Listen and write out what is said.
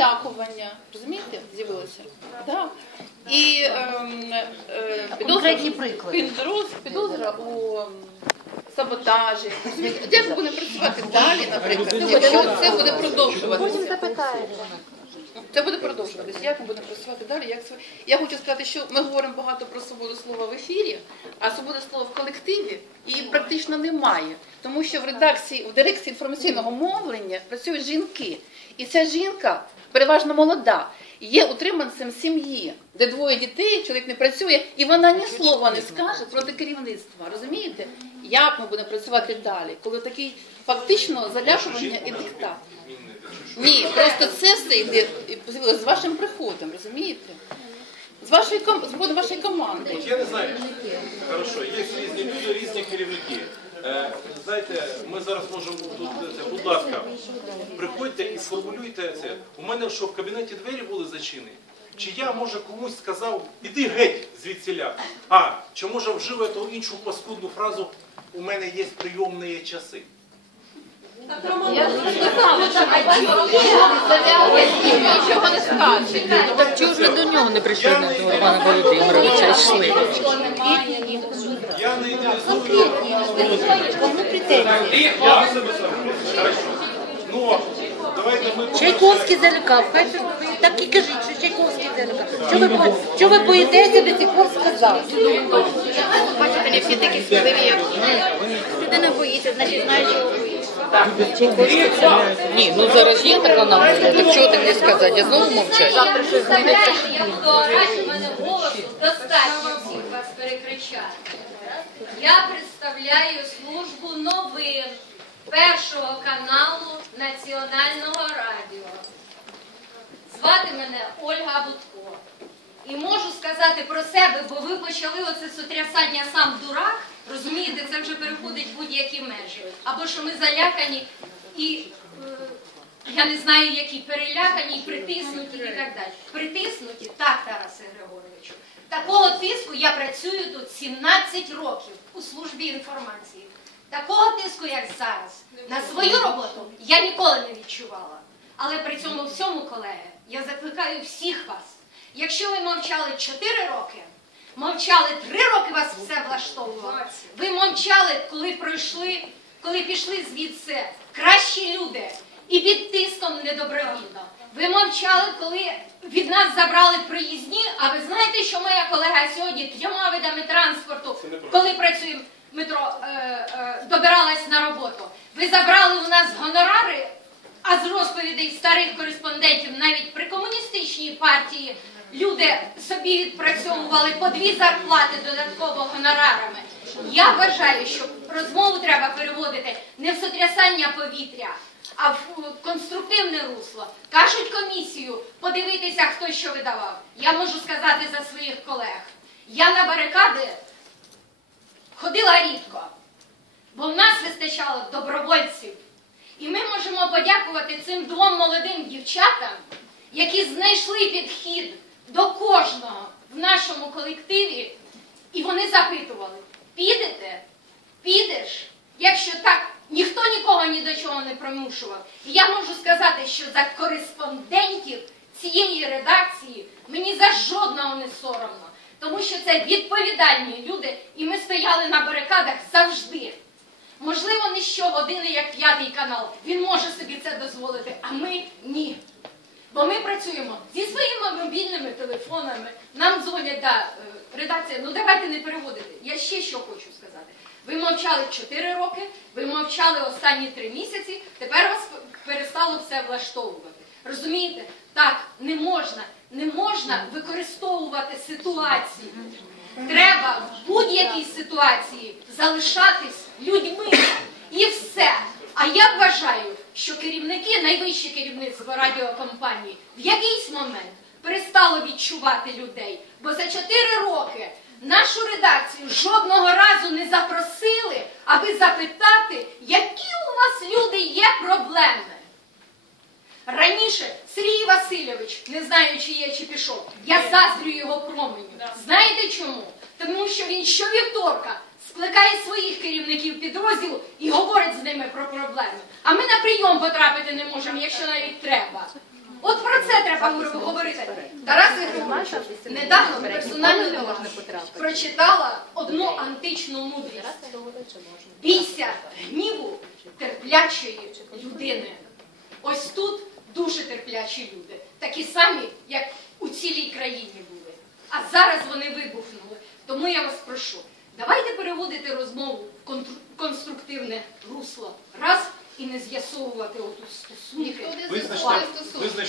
Залякування, розумієте, з'явилося. Да. І ем, е, підозра, Конкретні приклади. підроз- підозра у ем, саботажі. Розумієте, Як буде працювати далі, наприклад, це буде продовжуватися? Це буде продовжуватися. Як ми будемо працювати далі? Як св- я хочу сказати, що ми говоримо багато про свободу слова в ефірі, а свобода слова в колективі її практично немає, тому що в редакції, в дирекції інформаційного мовлення працюють жінки, і ця жінка переважно молода. Є утриманцем сім'ї, де двоє дітей, чоловік не працює, і вона ні слова не скаже проти керівництва. Розумієте, як ми будемо працювати далі, коли такий фактично залякування і диктат? Ні, просто це все йде з вашим приходом, розумієте? З вашої ком... з вашої команди. От я не знаю. Хорошо, є різні люди, різні керівники. Е, знаєте, ми зараз можемо тут, будь ласка, приходьте і сформулюйте це. У мене що в кабінеті двері були зачинені? Чи я, може, комусь сказав, іди геть звідсіля. А, чи може вжив я ту іншу паскудну фразу, у мене є прийомні часи. Я сказала, що нічого не скаже. Чого ж ви до нього не прийшли до Романа Володимировича йшли? Чайковський залякав, хай так і кажіть, що Чайковський залякав. Що ви, що ви боїтеся до цих пор сказав? Бачите, не всі такі сміливі, як людина боїться, значить знає, чого боїться. Ні, ну зараз є така нагода, так чого ти не сказати, я знову мовчать. Представляєте, я буду орати, в мене голосу достатньо всіх вас перекричати. Я представляю службу новин першого каналу Національного радіо. Звати мене Ольга Будко. І можу сказати про себе, бо ви почали оце сотрясання сам дурак, розумієте, це вже переходить будь-які межі. Або що ми залякані і е, я не знаю, які перелякані, притиснуті і так далі. Притиснуті, так, Тарасе Григоровичу. Такого тиску я працюю тут 17 років у службі інформації. Такого тиску, як зараз, на свою роботу я ніколи не відчувала. Але при цьому всьому, колеги, я закликаю всіх вас. Якщо ви мовчали 4 роки, мовчали 3 роки вас все влаштовувало. Ви мовчали, коли пройшли, коли пішли звідси кращі люди і під тиском недобровільно. Ви мовчали, коли від нас забрали проїзні, а ви знаєте, що моя колега сьогодні трьома видами транспорту, коли працює метро, е, е, добиралась на роботу. Ви забрали у нас гонорари а з розповідей старих кореспондентів навіть при комуністичній партії люди собі відпрацьовували по дві зарплати додатково гонорарами. Я вважаю, що розмову треба переводити не в сотрясання повітря, а в конструктивне русло. Кажуть комісію подивитися, хто що видавав. Я можу сказати за своїх колег. Я на барикади ходила рідко, бо в нас вистачало добровольців. І ми можемо подякувати цим двом молодим дівчатам, які знайшли підхід до кожного в нашому колективі, і вони запитували: підете? Підеш? Якщо так, ніхто нікого ні до чого не примушував. І я можу сказати, що за кореспондентів цієї редакції мені за жодного не соромно, тому що це відповідальні люди, і ми стояли на барикадах завжди. Можливо, не щогодини, як п'ятий канал. Він може собі це дозволити, а ми ні. Бо ми працюємо зі своїми мобільними телефонами. Нам дзвонять, да, е, редакція, ну давайте не переводити. Я ще що хочу сказати. Ви мовчали 4 роки, ви мовчали останні 3 місяці, тепер вас перестало все влаштовувати. Розумієте? Так, не можна, не можна використовувати ситуацію. Треба в будь-якій ситуації залишатись людьми і все. А я вважаю, що керівники, найвище керівництво радіокомпанії в якийсь момент перестало відчувати людей. Бо за 4 роки нашу редакцію жодного разу не запросили, аби запитати, які у вас люди є проблеми. Раніше Сергій Васильович, не знаю, чи є, чи пішов, я заздрю його променю. Знаєте чому? Тому що він щовівторка скликає своїх керівників підрозділу і говорить з ними про проблеми. А ми на прийом потрапити не можемо, якщо навіть треба. От про це вам говорите. Недавно персонально прочитала одну античну мудрість. Бійся гніву терплячої людини. Ось тут дуже терплячі люди, такі самі, як у цілій країні були. А зараз вони вибухнули. Тому я вас прошу, давайте переводити розмову в конструктивне русло. Раз і не з'ясовувати отут стосунки. Ніхто не з'ясував стосунки. визначте